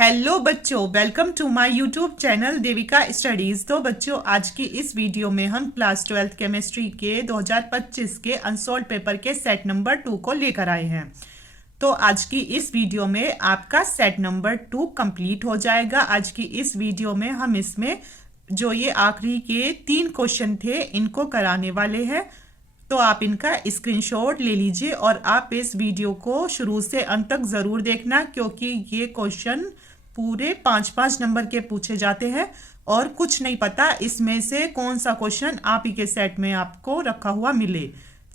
Hello बच्चों, welcome to my YouTube channel Devika studies. तो बच्चों, आज की इस वीडियो में हम क्लास 12 केमिस्ट्री के 2025 के अनसॉल्व पेपर के सेट नंबर 2 को लेकर आए हैं। तो आज की इस वीडियो में आपका सेट नंबर 2 कंप्लीट हो जाएगा। आज की इस वीडियो में हम इसमें जो ये आखिरी के 3 क्वेश्चन थे इनको कराने वाले हैं। तो आप इनका स्क्रीनशॉट ले लीजिए और आप इस वीडियो को शुरू से अंत तक ज़रूर देखना, क्योंकि ये क्वेश्चन पूरे 5-5 नंबर के पूछे जाते हैं और कुछ नहीं पता इसमें से कौन सा क्वेश्चन आप ही के सेट में आपको रखा हुआ मिले।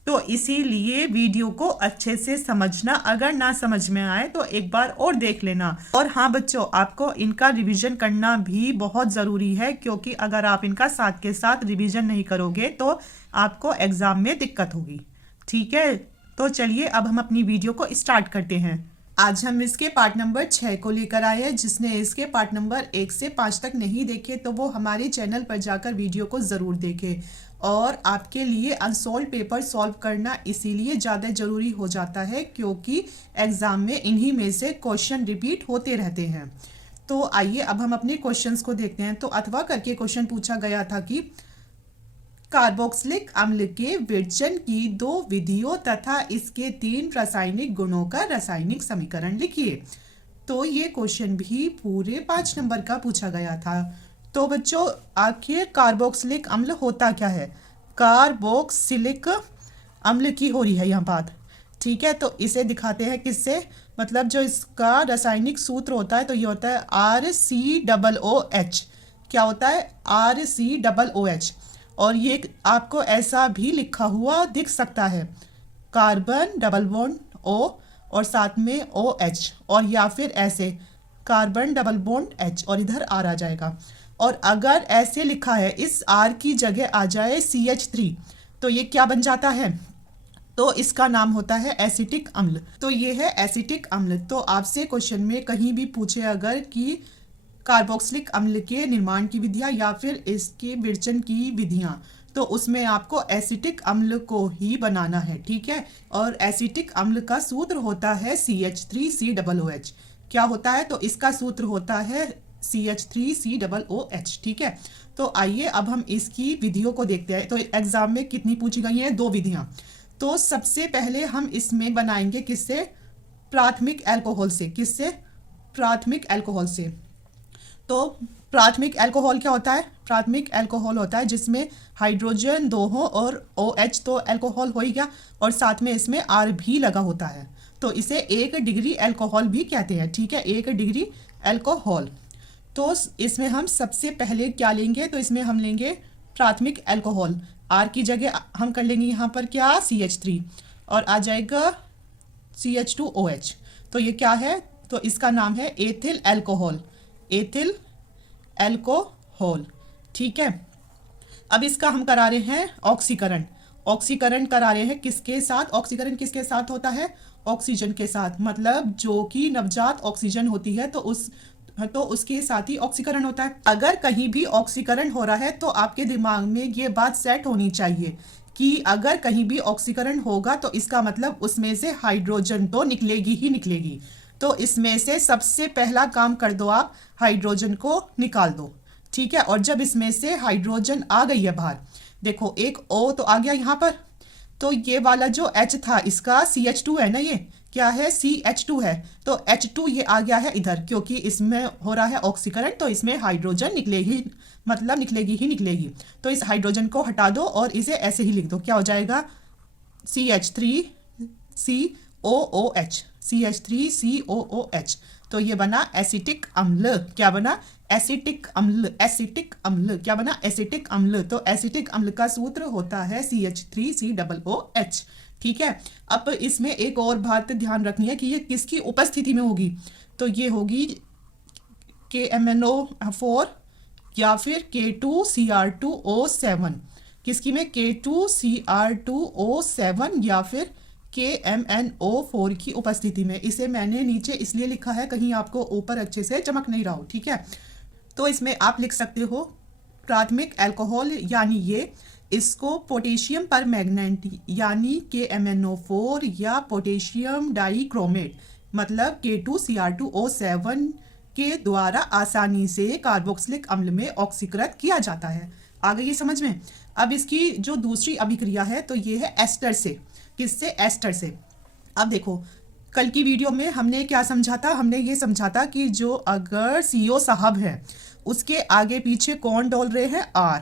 तो इसीलिए वीडियो को अच्छे से समझना, अगर ना समझ में आए तो एक बार और देख लेना। और हाँ बच्चों, आपको इनका रिवीजन करना भी बहुत ज़रूरी है, क्योंकि अगर आप इनका साथ के साथ रिवीजन नहीं करोगे तो आपको एग्ज़ाम में दिक्कत होगी। ठीक है, तो चलिए अब हम अपनी वीडियो को स्टार्ट करते हैं। आज हम इसके पार्ट नंबर 6 को लेकर आए हैं। जिसने इसके पार्ट नंबर 1 से 5 तक नहीं देखे तो वो हमारे चैनल पर जाकर वीडियो को ज़रूर देखे। और आपके लिए अनसॉल्व पेपर सॉल्व करना इसीलिए ज़्यादा ज़रूरी हो जाता है, क्योंकि एग्ज़ाम में इन्हीं में से क्वेश्चन रिपीट होते रहते हैं। तो आइए अब हम अपने क्वेश्चंस को देखते हैं। तो अथवा करके क्वेश्चन पूछा गया था कि कार्बोक्सिलिक अम्ल के विरचन की 2 विधियों तथा इसके 3 रासायनिक गुणों का रासायनिक समीकरण लिखिए। तो ये क्वेश्चन भी पूरे 5 नंबर का पूछा गया था। तो बच्चों, आखिर कार्बोक्सिलिक अम्ल होता क्या है? कार्बोक्सिलिक अम्ल की हो रही है यहाँ बात। ठीक है, तो इसे दिखाते हैं किससे, मतलब जो इसका रासायनिक सूत्र होता है तो ये होता है RCOOH। क्या होता है? RCOOH। और ये आपको ऐसा भी लिखा हुआ दिख सकता है, कार्बन डबल बॉन्ड O और साथ में OH, और या फिर ऐसे कार्बन डबल बॉन्ड H और इधर R आ जाएगा। और अगर ऐसे लिखा है इस R की जगह आ जाए CH3 तो ये क्या बन जाता है? तो इसका नाम होता है एसिटिक अम्ल। तो ये है एसिटिक अम्ल। तो आपसे क्वेश्चन में कहीं भी पूछे अगर कि कार्बोक्सिलिक अम्ल के निर्माण की विधियां या फिर इसके विरचन की विधियां, तो उसमें आपको एसिटिक अम्ल को ही बनाना है। ठीक है, और एसिटिक अम्ल का सूत्र होता है CH3COOH। क्या होता है? तो इसका सूत्र होता है CH3COOH। ठीक है, तो आइए अब हम इसकी विधियों को देखते हैं। तो एग्जाम में कितनी पूछी गई हैं? 2 विधियां। तो सबसे पहले हम इसमें बनाएंगे किससे? प्राथमिक अल्कोहल से। किससे? प्राथमिक अल्कोहल से। तो प्राथमिक अल्कोहल क्या होता है? प्राथमिक अल्कोहल होता है जिसमें हाइड्रोजन 2 हो और OH तो अल्कोहल हो ही गया, और साथ में इसमें R भी लगा होता है, तो इसे 1 डिग्री अल्कोहल भी कहते हैं। ठीक है, 1 डिग्री अल्कोहल। तो इसमें हम सबसे पहले क्या लेंगे? तो इसमें हम लेंगे प्राथमिक अल्कोहल। R की जगह हम कर लेंगे यहाँ पर क्या? CH3, और आ जाएगा CH2OH। तो ये क्या है? तो इसका नाम है एथिल अल्कोहल। Ethyl alcohol. ठीक है, अब इसका हम करा रहे हैं ऑक्सीकरण। ऑक्सीकरण करा रहे हैं किसके साथ? ऑक्सीकरण किसके साथ होता है? ऑक्सीजन के साथ। मतलब जो कि नवजात ऑक्सीजन होती है तो उसके साथ ही ऑक्सीकरण होता है। अगर कहीं भी ऑक्सीकरण हो रहा है तो आपके दिमाग में ये बात सेट होनी चाहिए कि अगर कहीं भी ऑक्सीकरण होगा तो इसका मतलब उसमें से हाइड्रोजन तो निकलेगी ही निकलेगी। तो इसमें से सबसे पहला काम कर दो, आप हाइड्रोजन को निकाल दो। ठीक है, और जब इसमें से हाइड्रोजन आ गई है बाहर, देखो एक O तो आ गया यहाँ पर, तो ये वाला जो H था इसका CH2 है ना, ये क्या है? CH2 है। तो H2 ये आ गया है इधर, क्योंकि इसमें हो रहा है ऑक्सीकरण तो इसमें हाइड्रोजन निकलेगी, मतलब निकलेगी ही निकलेगी। तो इस हाइड्रोजन को हटा दो और इसे ऐसे ही लिख दो। क्या हो जाएगा? CH3COOH। CH3COOH। तो ये बना एसिटिक अम्ल। क्या बना? एसिटिक अम्ल। एसिटिक अम्ल क्या बना? एसिटिक अम्ल। तो एसिटिक अम्ल का सूत्र होता है CH3COOH। ठीक है, अब इसमें एक और बात ध्यान रखनी है कि ये किसकी उपस्थिति में होगी? तो ये होगी KMnO4 या फिर K2Cr2O7। किसकी में? K2Cr2O7 या फिर KMnO4 की उपस्थिति में। इसे मैंने नीचे इसलिए लिखा है कहीं आपको ऊपर अच्छे से चमक नहीं रहा हो। ठीक है, तो इसमें आप लिख सकते हो प्राथमिक अल्कोहल, यानी ये इसको पोटेशियम पर मैग्नेट यानी KMnO4 या पोटेशियम डाइक्रोमेट मतलब K2Cr2O7 के द्वारा आसानी से कार्बोक्सिलिक अम्ल में ऑक्सीकृत किया जाता है। आ गई ये समझ में। अब इसकी जो दूसरी अभिक्रिया है तो ये है एस्टर से। किससे? एस्टर से। अब देखो कल की वीडियो में हमने क्या समझा था? हमने ये समझा था कि जो अगर CO साहब है उसके आगे पीछे कौन डोल रहे हैं? R।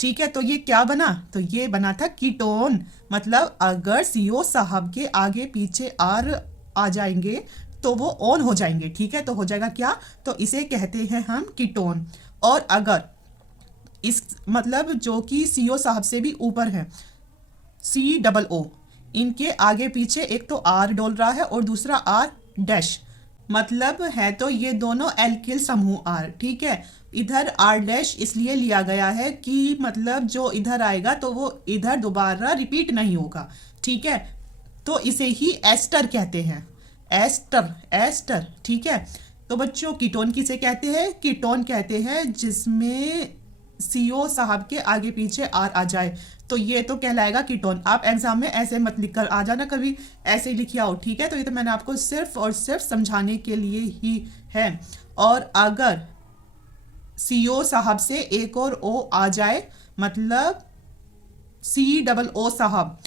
ठीक है, तो ये क्या बना? तो ये बना था कीटोन। मतलब अगर CO साहब के आगे पीछे R आ जाएंगे तो वो ऑन हो जाएंगे। ठीक है, तो हो जाएगा क्या? तो इसे कहते हैं हम कीटोन। और अगर इस मतलब जो कि CO साहब से भी ऊपर है, COO, इनके आगे पीछे एक तो R डोल रहा है और दूसरा R डैश, मतलब है तो ये दोनों एल्किल समूह R। ठीक है, इधर R डैश इसलिए लिया गया है कि मतलब जो इधर आएगा तो वो इधर दोबारा रिपीट नहीं होगा। ठीक है, तो इसे ही एस्टर कहते हैं। Ester, ester. ठीक है, तो बच्चों कीटोन किसे कहते हैं? कीटोन कहते हैं जिसमें CO साहब के आगे पीछे R आ जाए, तो ये तो कहलाएगा कीटोन। आप एग्जाम में ऐसे मत लिख कर आ जाना, कभी ऐसे ही लिखिए आओ। ठीक है, तो ये तो मैंने आपको सिर्फ और सिर्फ समझाने के लिए ही है। और अगर CO साहब से एक और O आ जाए, मतलब COO साहब,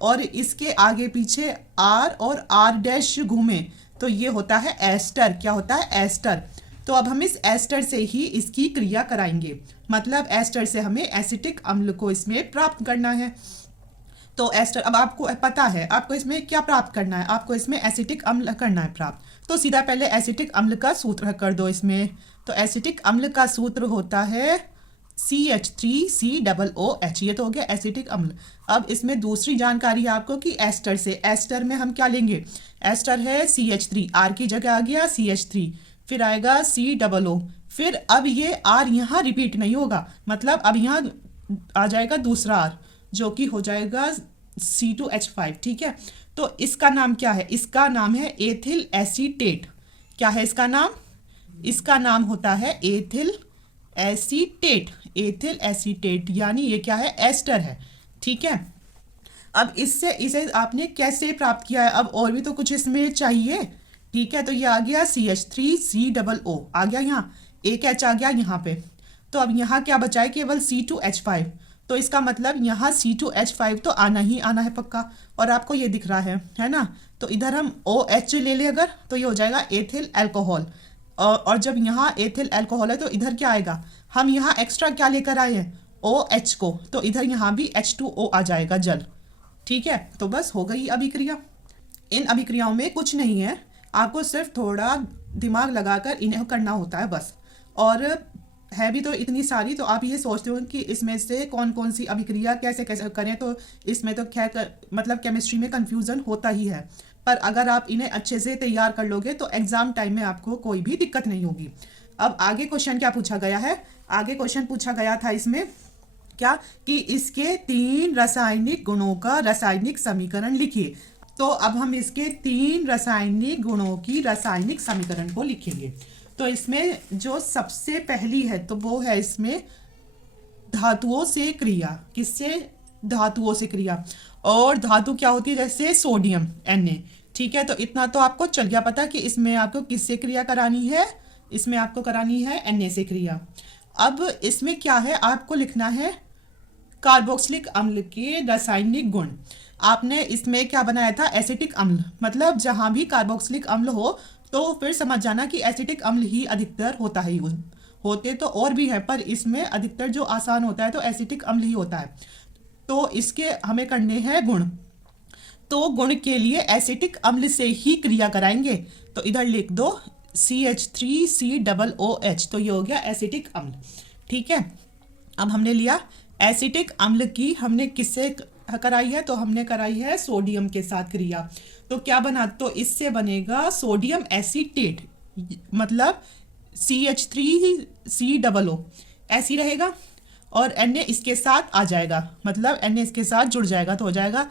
और इसके आगे पीछे R और R डैश घूमे तो ये होता है एस्टर। क्या होता है? एस्टर। तो अब हम इस एस्टर से ही इसकी क्रिया कराएंगे, मतलब एस्टर से हमें एसिटिक अम्ल को इसमें प्राप्त करना है। तो एस्टर, अब आपको पता है आपको इसमें क्या प्राप्त करना है, आपको इसमें एसिटिक अम्ल करना है प्राप्त। तो सीधा पहले एसिटिक अम्ल का सूत्र कर दो इसमें। तो एसिटिक अम्ल का सूत्र होता है CH3COOH। ये तो हो गया एसिटिक अम्ल। अब इसमें दूसरी जानकारी है आपको कि एस्टर से, एस्टर में हम क्या लेंगे? एस्टर है CH3, R की जगह आ गया CH3, फिर आएगा COO, फिर अब ये R यहाँ रिपीट नहीं होगा, मतलब अब यहाँ आ जाएगा दूसरा R जो कि हो जाएगा C2H5। ठीक है, तो इसका नाम क्या है? इसका नाम है एथिल एसीटेट। क्या है इसका नाम? इसका नाम होता है एथिल एसीटेट। एथिल एसीटेट यानी ये क्या है? एस्टर है। ठीक है, अब इससे इसे आपने कैसे प्राप्त किया है? अब और भी तो कुछ इसमें चाहिए। ठीक है, तो ये आ गया CH3COO आ गया, यहाँ एक H आ गया यहाँ पे। तो अब यहाँ क्या बचा है? केवल C2H5। तो इसका मतलब यहाँ C2H5 तो आना ही आना है पक्का, और आपको ये दिख रहा है ना? तो इधर हम OH ले ले अगर, तो ये हो जाएगा एथिल अल्कोहल। और जब यहाँ एथिल अल्कोहल है तो इधर क्या आएगा? हम यहाँ एक्स्ट्रा क्या लेकर आए हैं? OH को, तो इधर यहाँ भी H2O आ जाएगा, जल। ठीक है, तो बस हो गई अभिक्रिया। इन अभिक्रियाओं में कुछ नहीं है, आपको सिर्फ थोड़ा दिमाग लगाकर इन्हें करना होता है बस। और है भी तो इतनी सारी, तो आप ये सोचते हो कि इसमें से कौन कौन सी अभिक्रिया कैसे कैसे करें, तो इसमें तो खैर मतलब केमिस्ट्री में कंफ्यूजन होता ही है। पर अगर आप इन्हें अच्छे से तैयार कर लोगे तो एग्जाम टाइम में आपको कोई भी दिक्कत नहीं होगी। अब आगे क्वेश्चन क्या पूछा गया है? आगे क्वेश्चन पूछा गया था इसमें क्या कि इसके 3 रासायनिक गुणों का रासायनिक समीकरण लिखिए। तो अब हम इसके 3 रासायनिक गुणों की रासायनिक समीकरण को लिखेंगे। तो इसमें जो सबसे पहली है तो वो है इसमें धातुओं से क्रिया। किससे? धातुओं से क्रिया। और धातु क्या होती है? जैसे सोडियम Na। ठीक है, तो इतना तो आपको चल गया पता कि इसमें आपको किससे क्रिया करानी है? इसमें आपको करानी है Na से क्रिया। अब इसमें क्या है? आपको लिखना है कार्बोक्सिलिक अम्ल के रासायनिक गुण। आपने इसमें क्या बनाया था? एसिटिक अम्ल। मतलब जहां भी कार्बोक्सिलिक अम्ल हो तो फिर समझ जाना कि एसिटिक अम्ल ही अधिकतर होता है यूज। होते तो और भी है पर इसमें अधिकतर जो आसान होता है तो एसिटिक अम्ल ही होता है। तो इसके हमें करने हैं गुण। तो गुण के लिए एसिटिक अम्ल से ही क्रिया कराएंगे। तो इधर लिख दो CH3COOH, तो ये हो गया एसिटिक अम्ल। ठीक है, अब हमने लिया एसिटिक अम्ल की, हमने किससे कराई है? तो हमने कराई है सोडियम के साथ क्रिया। तो क्या बना? तो इससे बनेगा सोडियम एसीटेट, मतलब CH3COO ऐसी रहेगा, और Na इसके साथ आ जाएगा, मतलब Na इसके साथ जुड़ जाएगा, तो हो जाएगा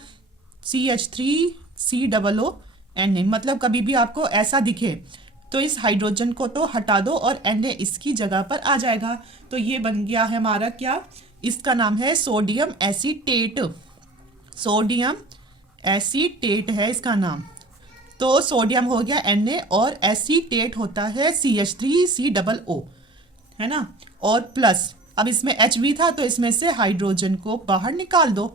CH3COO Na। मतलब कभी भी आपको ऐसा दिखे तो इस हाइड्रोजन को तो हटा दो और Na इसकी जगह पर आ जाएगा। तो ये बन गया है हमारा क्या? इसका नाम है सोडियम एसीटेट। सोडियम एसीटेट है इसका नाम। तो सोडियम हो गया Na और एसीटेट होता है CH3COO, है ना। और प्लस अब इसमें HV था तो इसमें से हाइड्रोजन को बाहर निकाल दो,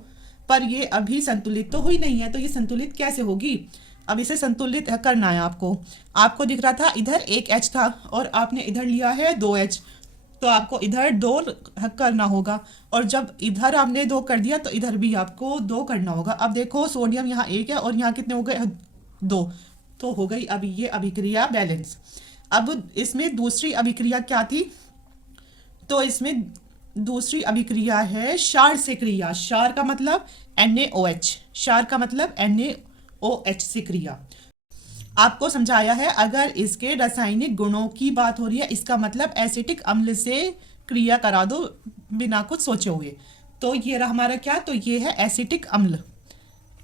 पर ये अभी संतुलित तो हुई नहीं है, तो ये संतुलित कैसे होगी। अब इसे संतुलित करना है आपको। आपको दिख रहा था इधर एक H था और आपने इधर लिया है 2H, तो आपको इधर 2 करना होगा, और जब इधर आपने 2 कर दिया तो इधर भी आपको 2 करना होगा। अब देखो सोडियम यहाँ 1 है और यहाँ कितने हो गए 2, तो हो गई अब ये अभिक्रिया बैलेंस। अब इसमें दूसरी अभिक्रिया क्या थी, तो इसमें दूसरी अभिक्रिया है क्षार से क्रिया। क्षार का मतलब NaOH, क्षार का मतलब NaOH से क्रिया। आपको समझाया है अगर इसके रासायनिक गुणों की बात हो रही है, इसका मतलब एसिटिक अम्ल से क्रिया करा दो बिना कुछ सोचे हुए। तो ये रहा हमारा क्या, तो ये है एसिटिक अम्ल।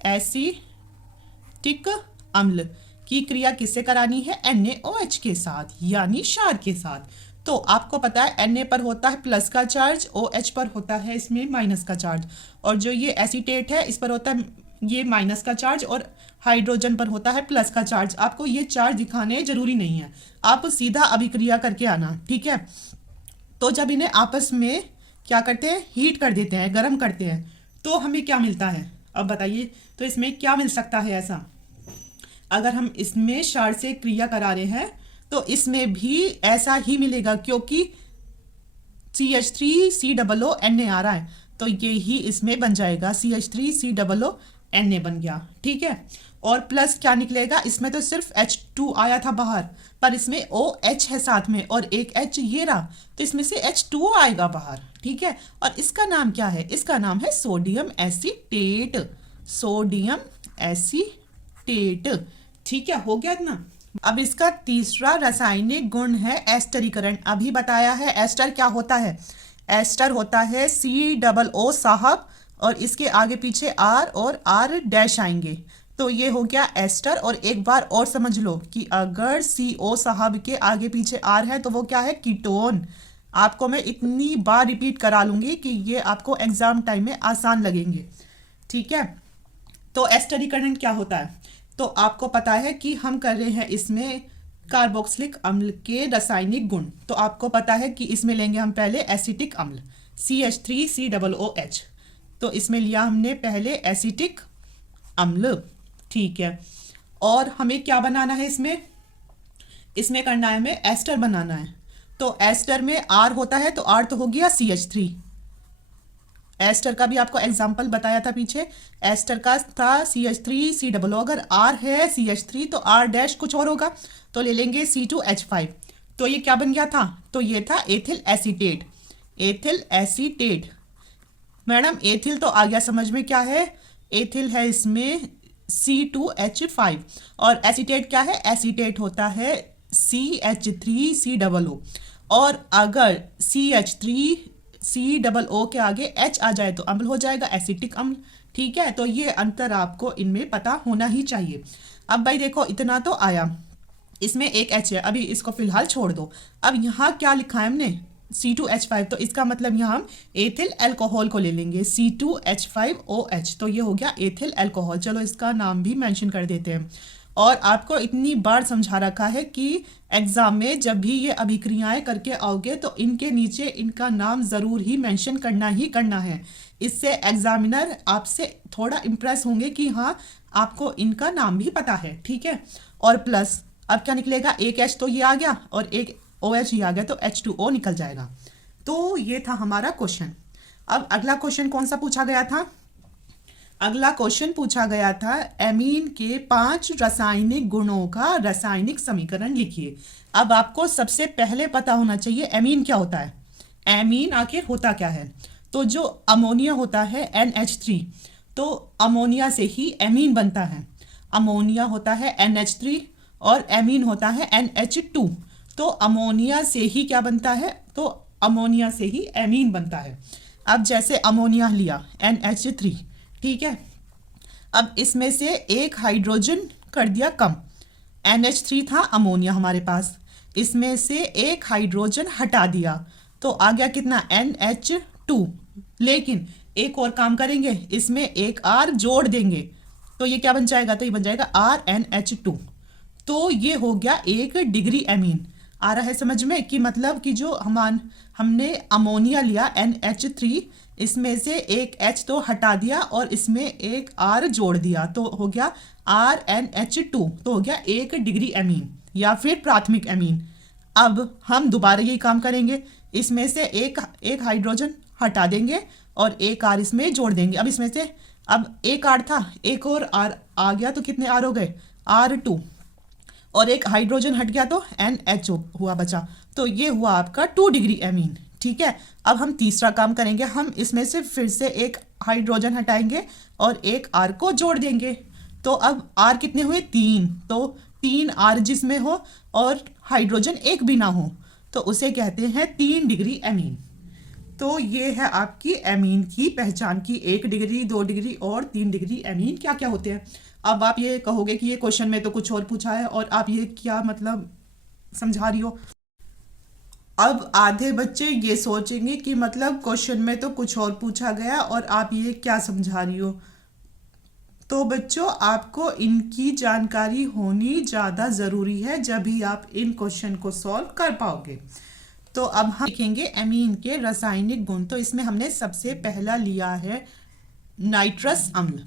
एसिटिक अम्ल की क्रिया किससे करानी है, NaOH के साथ, यानी क्षार के साथ। तो आपको पता है Na पर होता है प्लस का चार्ज, OH पर होता है इसमें माइनस का चार्ज, और जो ये एसीटेट है इस पर होता है ये माइनस का चार्ज, और हाइड्रोजन पर होता है प्लस का चार्ज। आपको ये चार्ज दिखाने जरूरी नहीं है, आप सीधा अभिक्रिया करके आना, ठीक है। तो जब इन्हें आपस में क्या करते हैं, हीट कर देते हैं, गर्म करते हैं, तो हमें क्या मिलता है, अब बताइए। तो इसमें क्या मिल सकता है ऐसा, अगर हम इसमें क्षार से क्रिया करा रहे हैं तो इसमें भी ऐसा ही मिलेगा, क्योंकि CH3COO Na आ रहा है, तो ये ही इसमें बन जाएगा, CH3COO Na बन गया, ठीक है। और प्लस क्या निकलेगा, इसमें तो सिर्फ H2 आया था बाहर, पर इसमें OH है साथ में और एक H ये रहा, तो इसमें से H2O आएगा बाहर, ठीक है। और इसका नाम क्या है, इसका नाम है सोडियम एसीटेट, सोडियम एसीटेट, ठीक है। हो गया इतना। अब इसका तीसरा रासायनिक गुण है एस्टरीकरण। अभी बताया है एस्टर क्या होता है, एस्टर होता है COO साहब, और इसके आगे पीछे R और R' आएंगे, तो ये हो गया एस्टर। और एक बार और समझ लो कि अगर CO साहब के आगे पीछे R है तो वो क्या है, कीटोन। आपको मैं इतनी बार रिपीट करा लूंगी कि ये आपको एग्जाम टाइम में आसान लगेंगे, ठीक है। तो एस्टरीकरण क्या होता है, तो आपको पता है कि हम कर रहे हैं इसमें कार्बोक्सिलिक अम्ल के रासायनिक गुण। तो आपको पता है कि इसमें लेंगे हम पहले एसिटिक अम्ल CH3COOH, तो इसमें लिया हमने पहले एसिटिक अम्ल, ठीक है। और हमें क्या बनाना है इसमें करना है हमें एस्टर बनाना है। तो एस्टर में R होता है, तो R तो हो गया CH3। एस्टर का भी आपको एग्जाम्पल बताया था पीछे, एस्टर का था CH3COO। अगर R है CH3 तो R' कुछ और होगा, तो ले लेंगे C2H5। तो ये क्या बन गया था, तो ये था ethyl acetate, ethyl acetate. Madam ethyl तो आ गया समझ में, क्या है एथिल है इसमें C2H5, और एसीटेट क्या है, एसीटेट होता है CH3COO। और अगर CH3COO के आगे H आ जाए तो अम्ल हो जाएगा, एसिटिक अम्ल, ठीक है। तो ये अंतर आपको इनमें पता होना ही चाहिए। अब भाई देखो इतना तो आया, इसमें एक H है, अभी इसको फिलहाल छोड़ दो। अब यहाँ क्या लिखा है हमने, C2H5, तो इसका मतलब यहाँ हम एथिल अल्कोहल को ले लेंगे, C2H5OH, तो ये हो गया एथिल अल्कोहल। चलो इसका नाम भी मेंशन कर देते हैं। और आपको इतनी बार समझा रखा है कि एग्जाम में जब भी ये अभिक्रियाएं करके आओगे तो इनके नीचे इनका नाम ज़रूर ही मेंशन करना ही करना है। इससे एग्जामिनर आपसे थोड़ा इम्प्रेस होंगे कि हाँ आपको इनका नाम भी पता है, ठीक है। और प्लस अब क्या निकलेगा, एक H तो ये आ गया और एक OH ही आ गया, तो H2O निकल जाएगा। तो ये था हमारा क्वेश्चन। अब अगला क्वेश्चन कौन सा पूछा गया था, अगला क्वेश्चन पूछा गया था एमीन के 5 रासायनिक गुणों का रासायनिक समीकरण लिखिए। अब आपको सबसे पहले पता होना चाहिए एमीन क्या होता है, एमीन आखिर होता क्या है। तो जो अमोनिया होता है NH3, तो अमोनिया से ही एमीन बनता है। अमोनिया होता है NH3 और एमीन होता है NH2, तो अमोनिया से ही क्या बनता है, तो अमोनिया से ही एमीन बनता है। अब जैसे अमोनिया लिया NH3, ठीक है। अब इसमें से एक हाइड्रोजन कर दिया कम, NH3 था अमोनिया हमारे पास, इसमें से एक हाइड्रोजन हटा दिया, तो आ गया कितना NH2। लेकिन एक और काम करेंगे, इसमें एक R जोड़ देंगे, तो ये क्या बन जाएगा, तो ये बन जाएगा RNH2। तो ये हो गया एक डिग्री एमीन। आ रहा है समझ में कि मतलब कि जो हमने अमोनिया लिया NH3, इसमें से एक H तो हटा दिया और इसमें एक R जोड़ दिया तो हो गया RNH2, तो हो गया एक डिग्री एमीन या फिर प्राथमिक एमीन। अब हम दोबारा यही काम करेंगे, इसमें से एक हाइड्रोजन हटा देंगे और एक R इसमें जोड़ देंगे। अब इसमें से अब एक R था, एक और R आ गया तो कितने R हो गए, R2, और एक हाइड्रोजन हट गया तो NH हुआ बचा, तो ये हुआ आपका 2 डिग्री एमीन। ठीक है, अब हम तीसरा काम करेंगे, हम इसमें से फिर से एक हाइड्रोजन हटाएंगे और एक R को जोड़ देंगे। तो अब R कितने हुए, 3, तो 3 R जिसमें हो और हाइड्रोजन एक भी ना हो तो उसे कहते हैं 3 डिग्री एमीन। तो ये है आपकी एमीन की पहचान की 1 डिग्री, 2 डिग्री और 3 डिग्री एमीन क्या क्या होते हैं। अब आप ये कहोगे कि ये क्वेश्चन में तो कुछ और पूछा है और आप ये क्या मतलब समझा रही हो। अब आधे बच्चे ये सोचेंगे कि मतलब क्वेश्चन में तो कुछ और पूछा गया और आप ये क्या समझा रही हो। तो बच्चों आपको इनकी जानकारी होनी ज़्यादा ज़रूरी है जब भी आप इन क्वेश्चन को सॉल्व कर पाओगे। तो अब हम देखेंगे एमीन के रासायनिक गुण। तो इसमें हमने सबसे पहला लिया है नाइट्रस अम्ल।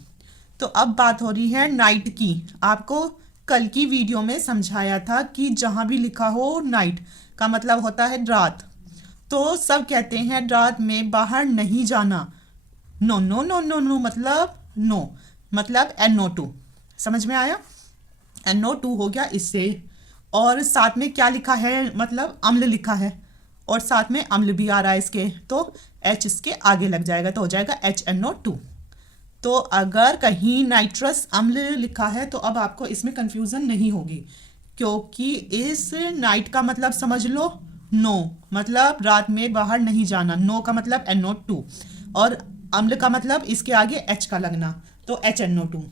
तो अब बात हो रही है नाइट की। आपको कल की वीडियो में समझाया था कि जहाँ भी लिखा हो नाइट का मतलब होता है रात, तो सब कहते हैं रात में बाहर नहीं जाना। No no no no no मतलब नो, मतलब NO2। समझ में आया, NO2 हो गया इससे। और साथ में क्या लिखा है, मतलब अम्ल लिखा है और साथ में अम्ल भी आ रहा है इसके, तो H इसके आगे लग जाएगा तो हो जाएगा HNO2। तो अगर कहीं नाइट्रस अम्ल लिखा है तो अब आपको इसमें कंफ्यूजन नहीं होगी, क्योंकि इस नाइट का मतलब समझ लो नो, मतलब रात में बाहर नहीं जाना। नो का मतलब NO2 और अम्ल का मतलब इसके आगे H का लगना, तो HNO2।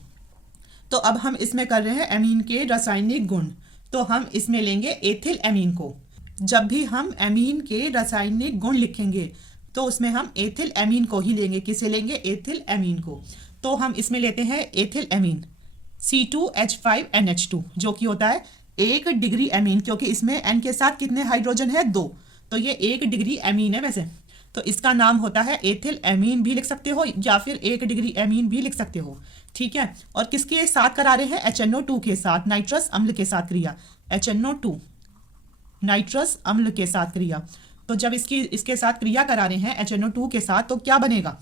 तो अब हम इसमें कर रहे हैं एमीन के रासायनिक गुण। तो हम इसमें लेंगे एथिल एमीन को। जब भी हम एमीन के रासायनिक गुण लिखेंगे तो उसमें हम एथिल एमीन को ही लेंगे। किसे लेंगे, एथिल एमीन को। तो हम इसमें लेते हैं एथिल एमीन C2H5NH2, जो कि होता है 1 डिग्री एमीन, क्योंकि इसमें N के साथ कितने हाइड्रोजन है, 2, तो ये 1 डिग्री एमीन है वैसे। तो इसका नाम होता है एथिल एमीन भी लिख सकते हो या फिर 1 डिग्री एमीन भी लिख सकते हो। ठीक है, और किसके साथ करा रहे हैं, HNO2 के साथ, नाइट्रस अम्ल के साथ क्रिया। HNO2 नाइट्रस अम्ल के साथ क्रिया। तो जब इसके साथ क्रिया करा रहे हैं HNO2 के साथ तो क्या बनेगा,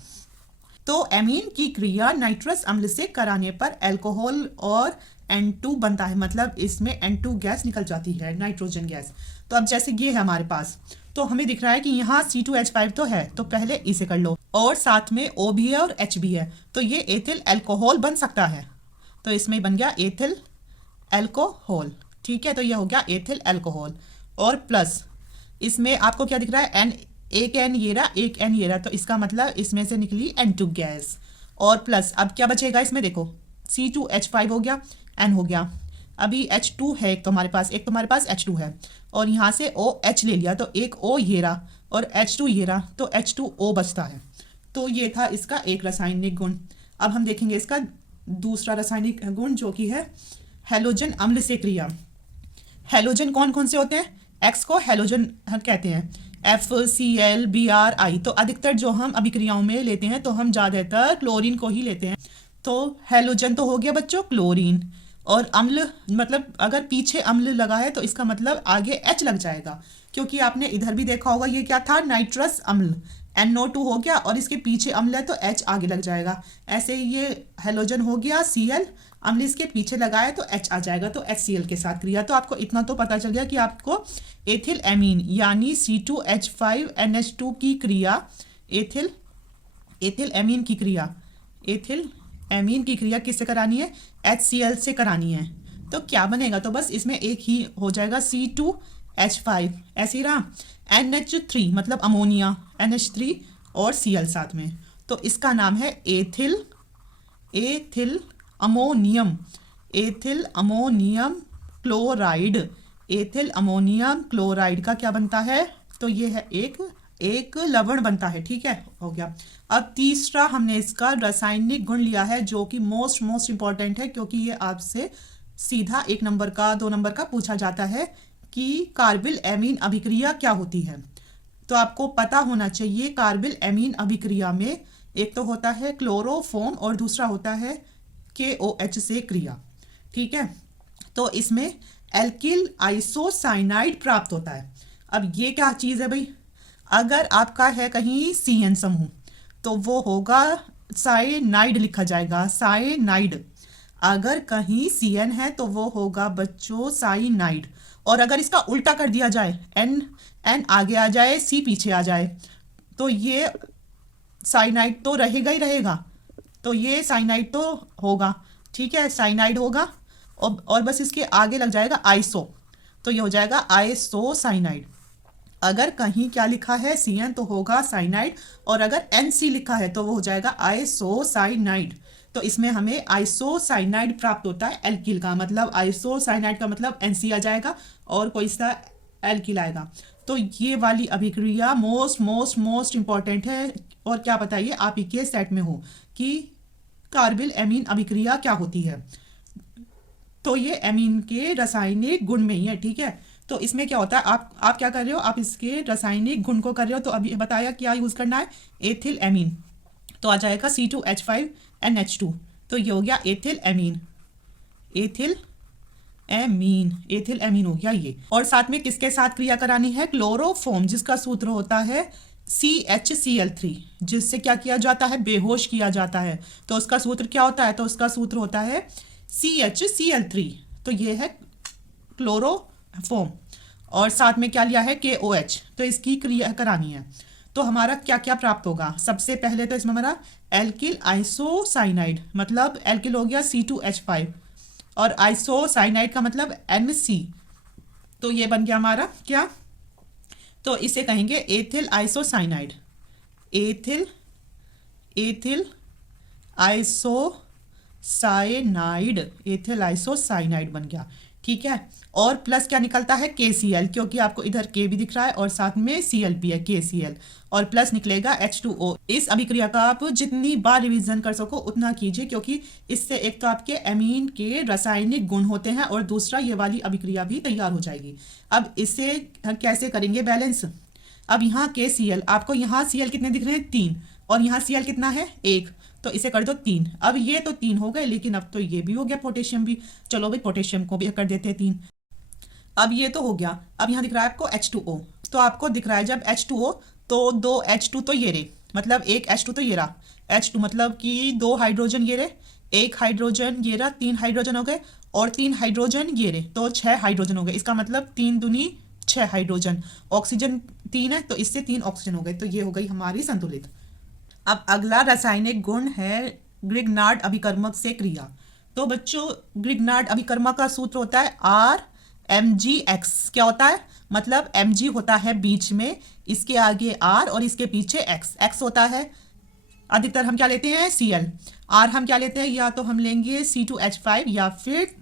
तो एमीन की क्रिया नाइट्रस अम्ल से कराने पर अल्कोहल और N2 बनता है, मतलब इसमें N2 गैस निकल जाती है, नाइट्रोजन गैस। तो अब जैसे ये है हमारे पास, तो हमें दिख रहा है कि यहाँ C2H5 तो है, तो पहले इसे कर लो और साथ में O भी है और H भी है, तो ये एथिल अल्कोहल बन सकता है। तो इसमें बन गया एथिल अल्कोहल। ठीक है, तो ये हो गया एथिल अल्कोहल। और प्लस इसमें आपको क्या दिख रहा है, एक N ये रहा, एक N ये रहा, तो इसका मतलब इसमें से निकली N2 गैस। और प्लस अब क्या बचेगा इसमें, देखो C2H5 हो गया, N हो गया, अभी H2 है एक तो हमारे पास, एक तो हमारे पास H2 है, और यहाँ से OH ले लिया तो एक O ये रहा और H2 ये रहा, तो H2O बचता है। तो ये था इसका एक रासायनिक गुण। अब हम देखेंगे इसका दूसरा रासायनिक गुण, जो कि है हैलोजन अम्ल से क्रिया। हैलोजन कौन कौन से होते हैं, X को हैलोजन कहते हैं, FCl BrI। तो अधिकतर जो हम अभिक्रियाओं में लेते हैं तो हम ज़्यादातर क्लोरीन को ही लेते हैं। तो हैलोजन तो हो गया बच्चों क्लोरीन, और अम्ल मतलब अगर पीछे अम्ल लगा है तो इसका मतलब आगे H लग जाएगा, क्योंकि आपने इधर भी देखा होगा ये क्या था, नाइट्रस अम्ल, NO2 हो गया और इसके पीछे अम्ल है तो H आगे लग जाएगा। ऐसे ही ये हैलोजन हो गया Cl, अम्ल इसके पीछे लगाए तो H आ जाएगा, तो HCl के साथ क्रिया। तो आपको इतना तो पता चल गया कि आपको एथिल एमीन यानी C2H5NH2 की क्रिया, एथिल एमीन की क्रिया, एथिल एमीन की क्रिया किससे करानी है, HCl से करानी है। तो क्या बनेगा, तो बस इसमें एक ही हो जाएगा C2H5, ऐसे ही रहा, NH3 मतलब अमोनिया, NH3 और Cl साथ में, तो इसका नाम है ethyl ammonium, ethyl ammonium chloride. Ethyl ammonium chloride का क्या बनता है, तो ये है एक लवण बनता है। ठीक है, हो गया। अब तीसरा हमने इसका रासायनिक गुण लिया है, जो कि मोस्ट इंपॉर्टेंट है, क्योंकि ये आपसे सीधा 1 नंबर का 2 नंबर का पूछा जाता है कि कार्बिल एमीन अभिक्रिया क्या होती है। तो आपको पता होना चाहिए कार्बिल एमीन अभिक्रिया में एक तो होता है क्लोरोफॉर्म और दूसरा होता है KOH से क्रिया। ठीक है, तो इसमें एल्किल आइसोसाइनाइड प्राप्त होता है। अब ये क्या चीज़ है भाई, अगर आपका है कहीं CN समूह तो वो होगा साइनाइड लिखा जाएगा, साइनाइड। अगर कहीं CN है तो वो होगा बच्चों साइनाइड। और अगर इसका उल्टा कर दिया जाए, N आगे आ जाए C पीछे आ जाए, तो ये साइनाइड तो रहेगा ही रहेगा, तो ये साइनाइड तो होगा। ठीक है, साइनाइड होगा और बस इसके आगे लग जाएगा आइसो, तो ये हो जाएगा आइसोसाइनाइड। अगर कहीं क्या लिखा है CN तो होगा साइनाइड, और अगर NC लिखा है तो वो हो जाएगा आइसोसाइनाइड। तो इसमें हमें आइसोसाइनाइड प्राप्त होता है एल्किल का, मतलब आइसोसाइनाइड का मतलब NC आ जाएगा और कोई सा एल्किल आएगा। तो ये वाली अभिक्रिया मोस्ट मोस्ट मोस्ट इंपॉर्टेंट है। और क्या बताइए आप ही के सेट में हो कि कार्बिल एमीन अभिक्रिया क्या होती है। तो ये एमीन के रासायनिक गुण में ही है। ठीक है, तो इसमें क्या होता है, आप क्या कर रहे हो, आप इसके रासायनिक गुण को कर रहे हो। तो अभी बताया क्या यूज़ करना है, एथिल एमीन, तो आ जाएगा C2H5NH2, तो ये हो गया ethyl amine, ethyl amine, ethyl amine हो गया ये। और साथ में किसके साथ क्रिया करानी है, क्लोरोफॉर्म, जिसका सूत्र होता है CHCl3, जिससे क्या किया जाता है, बेहोश किया जाता है। तो उसका सूत्र क्या होता है, तो उसका सूत्र होता है CHCl3, तो ये है क्लोरोफॉर्म। और साथ में क्या लिया है, KOH, तो इसकी क्रिया करानी है। तो हमारा क्या क्या प्राप्त होगा, सबसे पहले तो इसमें हमारा एल्किल आइसोसाइनाइड, मतलब एल्किल हो गया C2H5 और आइसोसाइनाइड का मतलब NC, तो ये बन गया हमारा क्या, तो इसे कहेंगे ethyl isocyanide, ethyl ethyl isocyanide, ethyl isocyanide बन गया। ठीक है, और प्लस क्या निकलता है KCl, क्योंकि आपको इधर K भी दिख रहा है और साथ में Cl भी है, KCl, और प्लस निकलेगा H2O। इस अभिक्रिया का आप जितनी बार रिवीजन कर सको उतना कीजिए, क्योंकि इससे एक तो आपके एमीन के रासायनिक गुण होते हैं और दूसरा ये वाली अभिक्रिया भी तैयार हो जाएगी। अब इससे कैसे करेंगे बैलेंस, अब यहाँ KCl, आपको यहाँ Cl कितने दिख रहे हैं, 3, और यहाँ Cl कितना है, 1, तो इसे कर दो 3। अब ये तो 3 हो गए, लेकिन अब तो ये भी हो गया पोटेशियम भी, चलो भाई पोटेशियम को भी कर देते हैं 3। अब ये तो हो गया, अब यहाँ दिख रहा है आपको H2O, तो आपको दिख रहा है जब H2O तो 2 H2 तो ये रहे, मतलब एक H2 तो ये रहा, H2 मतलब कि 2 हाइड्रोजन ये रहे, 1 हाइड्रोजन ये रहा, 3 हाइड्रोजन हो गए, और 3 हाइड्रोजन ये रहे, तो 6 हाइड्रोजन हो गए। इसका मतलब 3 दूनी 6 हाइड्रोजन, ऑक्सीजन 3 है तो इससे 3 ऑक्सीजन हो गए, तो ये हो गई हमारी संतुलित। अब अगला रासायनिक गुण है ग्रिग्नार्ड अभिकर्मक से क्रिया। तो बच्चों ग्रिग्नार्ड अभिकर्मक का सूत्र होता है RMgX। क्या होता है, मतलब Mg होता है बीच में, इसके आगे R और इसके पीछे X होता है। अधिकतर हम क्या लेते हैं, Cl, R हम क्या लेते हैं, या तो हम लेंगे C2H5 या फिर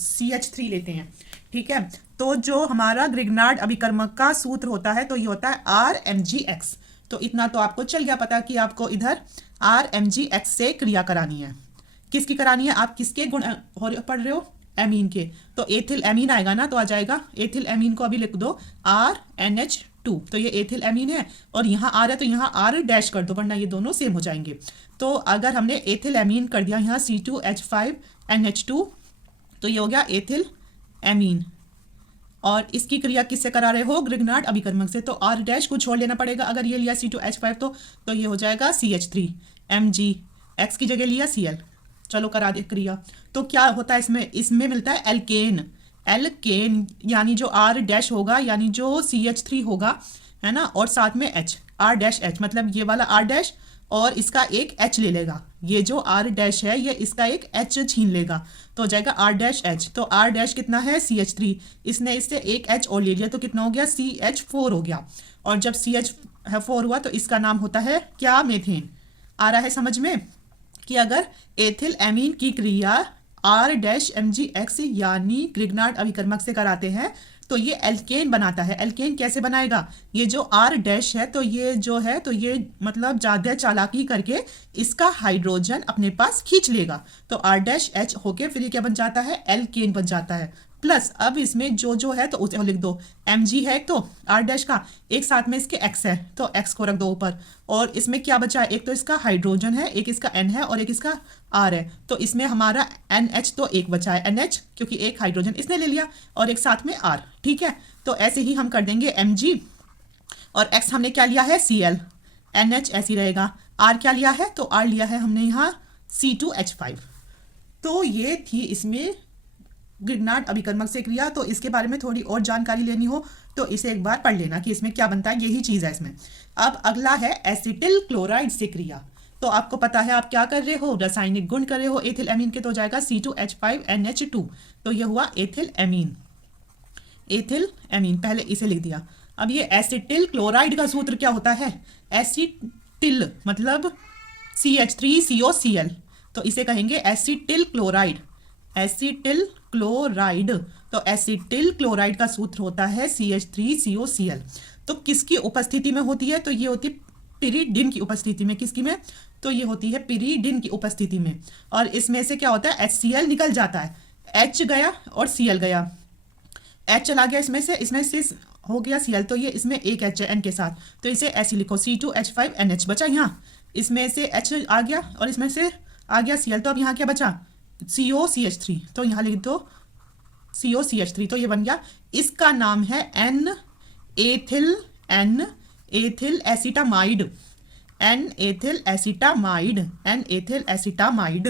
CH3 लेते हैं। ठीक है, तो जो हमारा ग्रिग्नार्ड अभिकर्मक का सूत्र होता है तो ये होता है RMgX। तो इतना तो आपको चल गया पता कि आपको इधर RMgX से क्रिया करानी है। किसकी करानी है, आप किसके गुण पढ़ रहे हो, एमीन के, तो एथिल एमीन आएगा ना, तो आ जाएगा एथिल एमीन को अभी लिख दो RNH2, तो ये एथिल एमीन है, और यहाँ R है तो यहाँ R डैश कर दो, वरना ये दोनों सेम हो जाएंगे। तो अगर हमने एथिल एमीन कर दिया यहाँ C2H5NH2, तो ये हो गया एथिल एमीन, और इसकी क्रिया किससे करा रहे हो, ग्रिग्नार्ड अभिकर्मक से, तो R डैश को छोड़ लेना पड़ेगा। अगर ये लिया C2H5 तो ये हो जाएगा CH3, MgX की जगह लिया Cl, चलो करा दे क्रिया। तो क्या होता है इसमें मिलता है एल्केन, एल्केन यानी जो R डैश होगा यानी जो CH3 होगा, है ना, और साथ में H, R डैश H, मतलब ये वाला R डैश और इसका एक H ले लेगा, ये जो R डैश है ये इसका एक H छीन लेगा, तो हो जाएगा R डैश H। तो R डैश कितना है CH3, इसने इससे एक H और ले लिया, तो कितना हो गया CH4 हो गया, और जब CH4 हुआ तो इसका नाम होता है क्या, मेथेन। आ रहा है समझ में कि अगर एथिल एमीन की क्रिया R डैश MgX यानी ग्रिग्नार्ड अभिकर्मक से कराते हैं तो ये एल्केन बनाता है। एल्केन कैसे बनाएगा? ये जो R डैश है तो ये जो है तो ये मतलब ज्यादा चालाकी करके इसका हाइड्रोजन अपने पास खींच लेगा, तो R डैश H होके फिर ये क्या बन जाता है? एल्केन बन जाता है। प्लस अब इसमें जो है तो उसे लिख दो, Mg है तो R डैश का, एक साथ में इसके X है तो X को रख दो ऊपर, और इसमें क्या बचा है? एक तो इसका हाइड्रोजन है, एक इसका N है और एक इसका R है, तो इसमें हमारा NH तो एक बचा है, NH क्योंकि एक हाइड्रोजन इसने ले लिया और एक साथ में R। ठीक है, तो ऐसे ही हम कर देंगे Mg और X हमने क्या लिया है? Cl, NH ऐसी रहेगा, R क्या लिया है? तो R लिया है हमने यहाँ C2H5। तो ये थी इसमें ग्रिग्नार्ड अभिकर्मक से क्रिया। तो इसके बारे में थोड़ी और जानकारी लेनी हो तो इसे एक बार पढ़ लेना कि इसमें क्या बनता है, यही चीज है इसमें। अब अगला है एसिटिल क्लोराइड से क्रिया। तो आपको पता है आप क्या कर रहे हो? रासायनिक गुण कर रहे हो एथिल एमीन के, तो हो जाएगा C2H5NH2, तो ये हुआ एथिल एमीन। एथिल एमीन पहले इसे लिख दिया। अब ये एसिटिल क्लोराइड का सूत्र क्या होता है? एसिटिल मतलब CH3COCl, तो इसे कहेंगे एसिटिल क्लोराइड। एसिटिल क्लोराइड, तो एसिटिल क्लोराइड का सूत्र होता है CH3COCl। तो किसकी उपस्थिति में होती है? तो ये होती है पिरीडिन की उपस्थिति में। किसकी में? तो ये होती है पिरीडिन की उपस्थिति में। और इसमें से क्या होता है? HCl निकल जाता है, H गया और Cl गया, H चला गया इसमें से हो गया Cl, तो ये इसमें एक H है N के साथ, तो इसे ऐसे लिखो C2H5NH बचा यहाँ, इसमें से H आ गया और इसमें से आ गया Cl, तो अब यहाँ क्या बचा? COCH3, तो यहाँ लिख दो COCH3, तो ये बन गया। इसका नाम है N ethyl acetamide, N ethyl acetamide.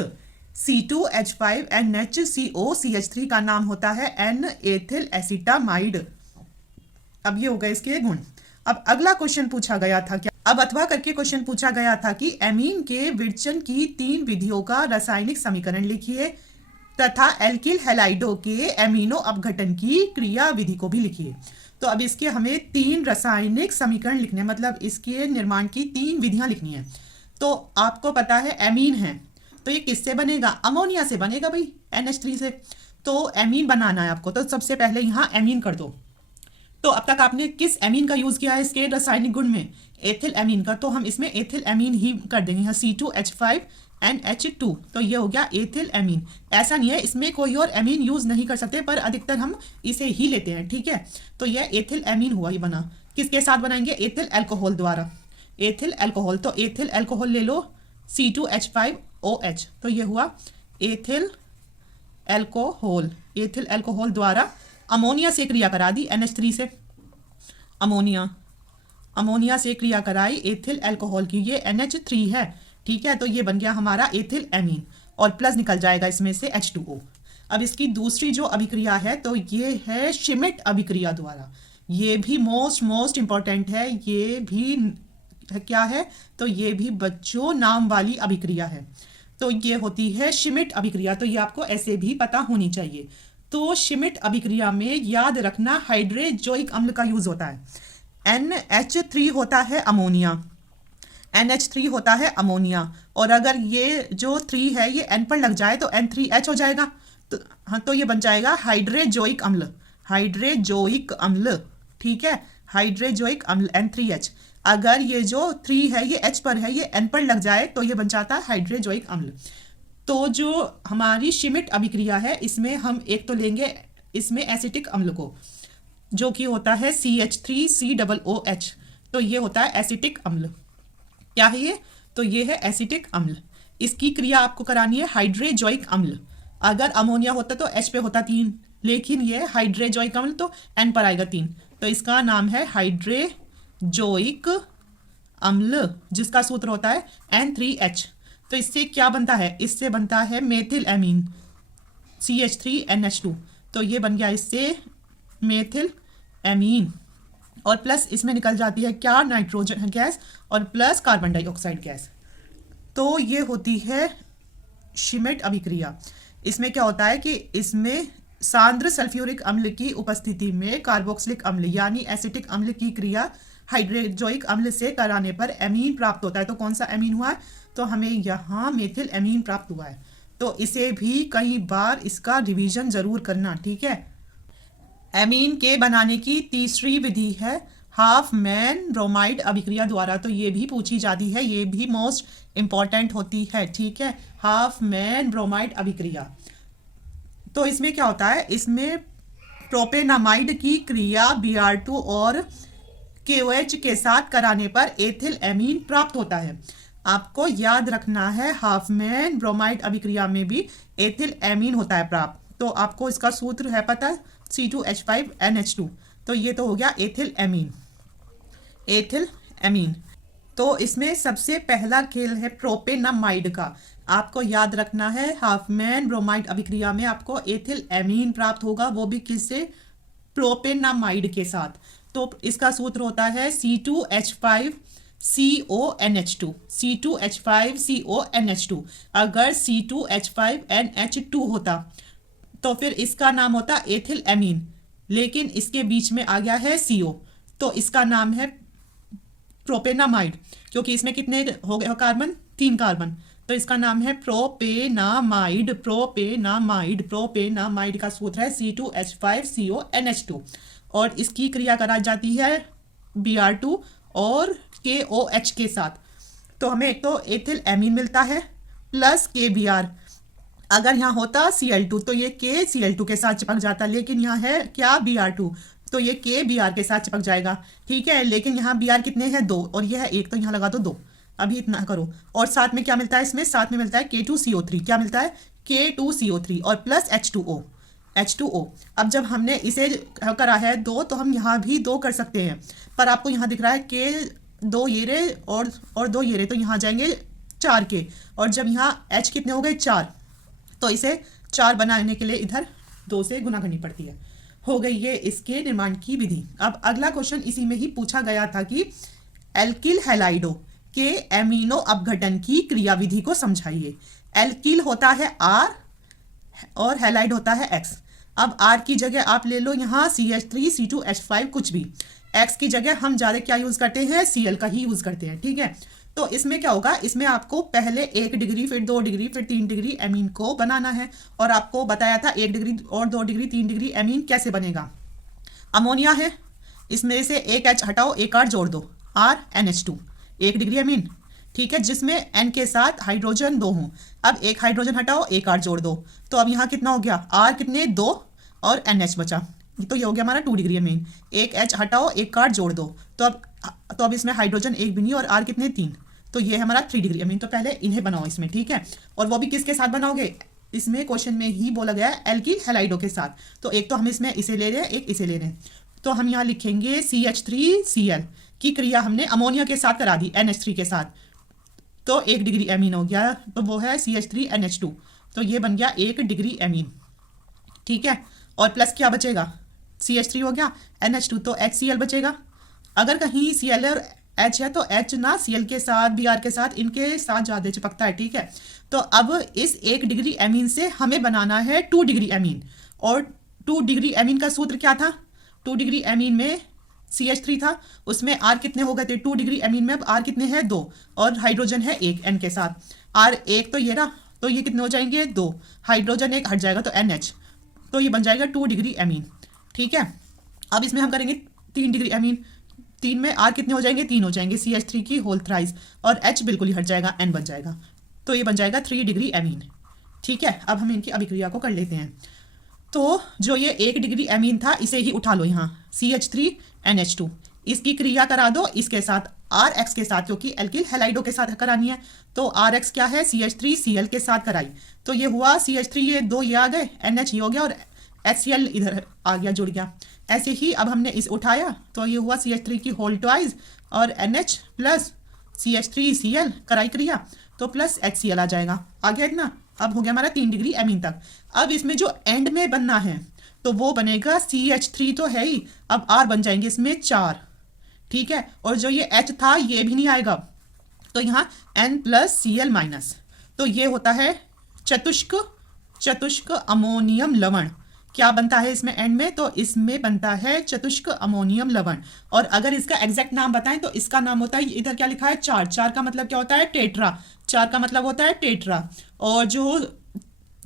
C2H5NH COCH3 का नाम होता है N एथिल एसिटामाइड। अब ये हो गए इसके गुण। अब अगला क्वेश्चन पूछा गया था क्या? अब अथवा करके क्वेश्चन पूछा गया था कि एमीन के विरचन की 3 विधियों का रासायनिक समीकरण लिखिए तथा एल्किल हैलाइडों के एमिनो अपघटन की क्रिया विधि को भी लिखिए। तो अब इसके हमें 3 रासायनिक समीकरण लिखने, मतलब इसके निर्माण की 3 विधियां लिखनी है। तो आपको पता है एमीन है तो ये किससे बनेगा? अमोनिया से बनेगा भाई, NH3 से। तो एमीन बनाना है आपको, तो सबसे पहले यहाँ एमीन कर दो। तो अब तक आपने किस एमीन का यूज किया है इसके रासायनिक गुण में? एथिल एमीन का, तो हम इसमें एथिल एमीन ही कर देंगे यहाँ C2H5NH2, तो ये हो गया एथिल एमीन। ऐसा नहीं है इसमें कोई और एमीन यूज नहीं कर सकते, पर अधिकतर हम इसे ही लेते हैं। ठीक है, तो यह एथिल एमीन हुआ, ये बना। किसके साथ बनाएंगे? एथिल एल्कोहल द्वारा। एथिल एल्कोहल, तो एथिल एल्कोहल ले लो C2H5OH, तो ये हुआ एथिल एल्कोहल। एथिल एल्कोहल द्वारा अमोनिया से क्रिया करा दी NH3 से, अमोनिया से क्रिया कराई एथिल एल्कोहल की, ये NH3 है। ठीक है, तो ये बन गया हमारा एथिल एमीन और प्लस निकल जाएगा इसमें से H2O। अब इसकी दूसरी जो अभिक्रिया है तो ये है श्मिट अभिक्रिया द्वारा। ये भी मोस्ट इंपॉर्टेंट है, ये भी क्या है? तो ये भी बच्चों नाम वाली अभिक्रिया है। तो ये होती है श्मिट अभिक्रिया, तो ये आपको ऐसे भी पता होनी चाहिए। तो श्मिट अभिक्रिया में याद रखना हाइड्रोजोइक अम्ल का यूज होता है। NH3 होता है अमोनिया, NH3 होता है अमोनिया, और अगर ये जो 3 है ये N पर लग जाए तो N3H हो जाएगा, तो हाँ, तो ये बन जाएगा हाइड्रोजोइक अम्ल। ठीक है, हाइड्रोजोइक अम्ल N3H। अगर ये जो 3 है ये H पर है, ये N पर लग जाए तो ये बन जाता है हाइड्रोजोइक अम्ल। तो जो हमारी श्मिट अभिक्रिया है इसमें हम एक तो लेंगे इसमें एसिटिक अम्ल को, जो कि होता है CH3COOH, तो ये होता है एसिटिक अम्ल। क्या है ये? तो ये है एसिटिक अम्ल। इसकी क्रिया आपको करानी है हाइड्रोजोइक अम्ल। अगर अमोनिया होता तो H पे होता 3, लेकिन ये हाइड्रोजोइक अम्ल तो N पर आएगा 3, तो इसका नाम है हाइड्रोजोइक अम्ल, जिसका सूत्र होता है N3H। तो इससे क्या बनता है? इससे बनता है मेथिल एमीन CH3NH2, तो ये बन गया इससे मेथिल एमीन, और प्लस इसमें निकल जाती है क्या? नाइट्रोजन गैस और प्लस कार्बन डाइऑक्साइड गैस। तो ये होती है श्मिट अभिक्रिया। इसमें क्या होता है कि इसमें सांद्र सल्फ्यूरिक अम्ल की उपस्थिति में कार्बोक्सिलिक अम्ल यानी एसिटिक अम्ल की क्रिया हाइड्रोजोइक अम्ल से कराने पर एमीन प्राप्त होता है। तो कौन सा एमीन हुआ है? तो हमें यहाँ मेथिल एमीन प्राप्त हुआ है। तो इसे भी कई बार इसका रिवीजन जरूर करना। ठीक है, एमीन के बनाने की तीसरी विधि है हाफ मैन ब्रोमाइड अभिक्रिया द्वारा। तो ये भी पूछी जाती है, ये भी मोस्ट इंपॉर्टेंट होती है, ठीक है। हाफ मैन ब्रोमाइड अभिक्रिया, तो इसमें क्या होता है, इसमें प्रोपेनामाइड की क्रिया Br2 और KOH के साथ कराने पर एथिल एमीन प्राप्त होता है। आपको याद रखना है हाफमैन ब्रोमाइड अभिक्रिया में भी एथिल एमीन होता है प्राप्त। तो आपको इसका सूत्र है पता, C2H5NH2। तो ये तो हो गया एथिल एमीन, एथिल एमीन। तो इसमें सबसे पहला खेल है प्रोपेनामाइड का। आपको याद रखना है हाफमैन ब्रोमाइड अभिक्रिया में आपको एथिल एमीन प्राप्त होगा, वो भी किससे, प्रोपेनामाइड के साथ। तो इसका सूत्र होता है C2H5CONH2, C2H5CONH2। अगर C2H5NH2 होता तो फिर इसका नाम होता एथिल एमीन, लेकिन इसके बीच में आ गया है CO, तो इसका नाम है प्रोपेनामाइड, क्योंकि इसमें कितने हो गए कार्बन, 3 कार्बन, तो इसका नाम है प्रोपेनामाइड। प्रोपेनामाइड, प्रोपेनामाइड का सूत्र है C2H5CONH2 और इसकी क्रिया कराई जाती है Br2 और KOH के साथ। तो हमें एक तो एथिल एमीन मिलता है प्लस KBr। अगर यहाँ होता Cl2 तो ये KCl2 के साथ चिपक जाता, लेकिन यहाँ है क्या Br2, तो ये KBr के साथ चिपक जाएगा, ठीक है। लेकिन यहाँ Br कितने हैं, 2, और यह है 1, तो यहाँ लगा दो 2। अभी इतना करो, और साथ में क्या मिलता है, इसमें साथ में मिलता है K2CO3। क्या मिलता है, K2CO3 और प्लस H2O। अब जब हमने इसे करा है 2, तो हम यहाँ भी 2 कर सकते हैं, पर आपको यहाँ दिख रहा है K 2 ये रे और 2 ये रे, तो यहाँ जाएंगे 4 के, और जब यहाँ H कितने हो गए 4, तो इसे 4 बनाने के लिए इधर 2 से गुना करनी पड़ती है। हो गई ये इसके निर्माण की विधि। अब अगला क्वेश्चन इसी में ही पूछा गया था कि एल्किल हैलाइडो के एमिनो अपघटन की क्रिया विधि को समझाइए। एल्किल होता है R और हैलाइड होता है X। अब R की जगह आप ले लो यहाँ CH3 C2H5 कुछ भी, X की जगह हम ज़्यादा क्या यूज़ करते हैं, Cl का ही यूज़ करते हैं, ठीक है। तो इसमें क्या होगा, इसमें आपको पहले 1 डिग्री फिर 2 डिग्री फिर 3 डिग्री एमीन को बनाना है, और आपको बताया था 1 डिग्री और 2 डिग्री 3 डिग्री एमीन कैसे बनेगा। अमोनिया है, इसमें से एक H हटाओ, एक R जोड़ दो, RNH2, 1 डिग्री एमीन, ठीक है, जिसमें N के साथ हाइड्रोजन 2 हों। अब एक हाइड्रोजन हटाओ, एक R जोड़ दो, तो अब यहाँ कितना हो गया, R कितने 2 और NH बचा, तो ये हो गया हमारा 2 डिग्री एमीन। एक H हटाओ, एक R जोड़ दो, तो अब इसमें हाइड्रोजन 1 भी नहीं और R कितने 3, तो ये हमारा 3 डिग्री एमीन। तो पहले इन्हें बनाओ इसमें, ठीक है, और वो भी किसके साथ बनाओगे, इसमें क्वेश्चन में ही बोला गया है एल्किल हैलाइडो के साथ। तो एक तो हम इसमें इसे ले रहे हैं, एक इसे ले रहे हैं, तो हम यहाँ लिखेंगे CH3Cl की क्रिया हमने अमोनिया के साथ करा दी NH3 के साथ, तो 1 डिग्री एमीन हो गया, तो वो है CH3NH2, तो ये बन गया 1 डिग्री एमीन, ठीक है। और प्लस क्या बचेगा, CH3 हो गया, NH2 तो HCl बचेगा। अगर कहीं Cl और H है तो H ना Cl के साथ Br के साथ इनके साथ ज़्यादा चिपकता है, ठीक है। तो अब इस 1 डिग्री एमीन से हमें बनाना है 2 डिग्री एमीन, और 2 डिग्री एमीन का सूत्र क्या था, 2 डिग्री एमीन में CH3 था, उसमें R कितने हो गए थे, 2 डिग्री एमीन में अब R कितने हैं 2, और हाइड्रोजन है 1 N के साथ, R 1 तो ये रहा, तो ये कितने हो जाएंगे 2, हाइड्रोजन 1 हट जाएगा तो NH, तो ये बन जाएगा 2 डिग्री एमीन, ठीक है। अब इसमें हम करेंगे 3 डिग्री एमीन, 3 में R कितने हो जाएंगे, 3 हो जाएंगे, CH3 की होल थ्राइस, और H बिल्कुल ही हट जाएगा, N बन जाएगा, तो ये बन जाएगा 3 डिग्री एमीन, ठीक है। अब हम इनकी अभिक्रिया को कर लेते हैं। तो जो ये 1 डिग्री एमीन था इसे ही उठा लो यहाँ CH3NH2, इसकी क्रिया करा दो इसके साथ RX के साथ, क्योंकि एल्किल हैलाइडो के साथ करानी है, तो RX क्या है, CH3Cl के साथ कराई, तो ये हुआ CH3, ये 2 ये आ गए, NH ये हो गया और HCl इधर आ गया, जुड़ गया। ऐसे ही अब हमने इस उठाया तो ये हुआ CH3 की होल ट्वाइस और NH प्लस CH3Cl कराई क्रिया, तो प्लस HCl आ जाएगा, आ गया इतना। अब हो गया हमारा 3 डिग्री एमीन तक। अब इसमें जो एंड में बनना है तो वो बनेगा CH3 तो है ही, अब R बन जाएंगे इसमें 4, ठीक है, और जो ये H था ये भी नहीं आएगा, तो यहाँ N प्लस Cl माइनस, तो ये होता है चतुष्क अमोनियम लवण। क्या बनता है इसमें एंड में, तो इसमें बनता है चतुष्क अमोनियम लवण। और अगर इसका एग्जैक्ट नाम बताएं तो इसका नाम होता है, इधर क्या लिखा है 4, 4 का मतलब क्या होता है टेट्रा, 4 का मतलब होता है टेट्रा, और जो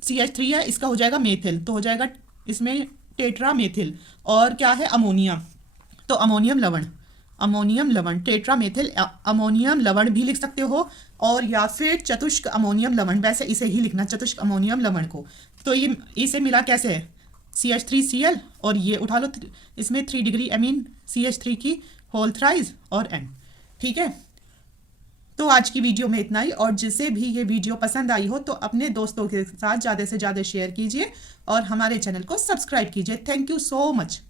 CH3 है इसका हो जाएगा मेथिल, तो हो जाएगा इसमें टेट्रामेथिल, और क्या है अमोनिया, तो अमोनियम लवण, अमोनियम लवण टेट्रामेथिल अमोनियम लवण भी लिख सकते हो, और या फिर चतुष्क अमोनियम लवण, वैसे इसे ही लिखना चतुष्क अमोनियम लवण को। तो ये इसे मिला कैसे है, CH3Cl, और ये उठा लो इसमें 3 डिग्री एमीन CH3 की होल थ्राइज और N। ठीक है, तो आज की वीडियो में इतना ही, और जिसे भी ये वीडियो पसंद आई हो तो अपने दोस्तों के साथ ज़्यादा से ज़्यादा शेयर कीजिए और हमारे चैनल को सब्सक्राइब कीजिए। Thank you so much.